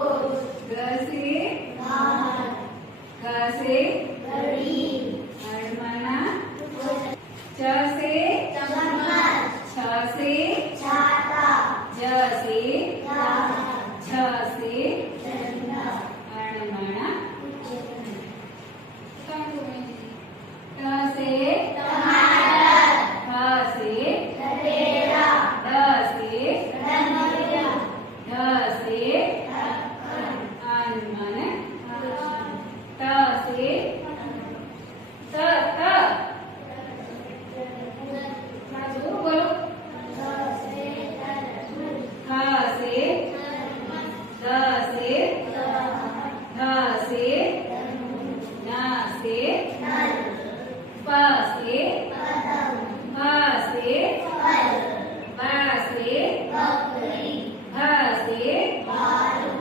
ग से ग से घड़ी घड़मना च से छ से छाता ज से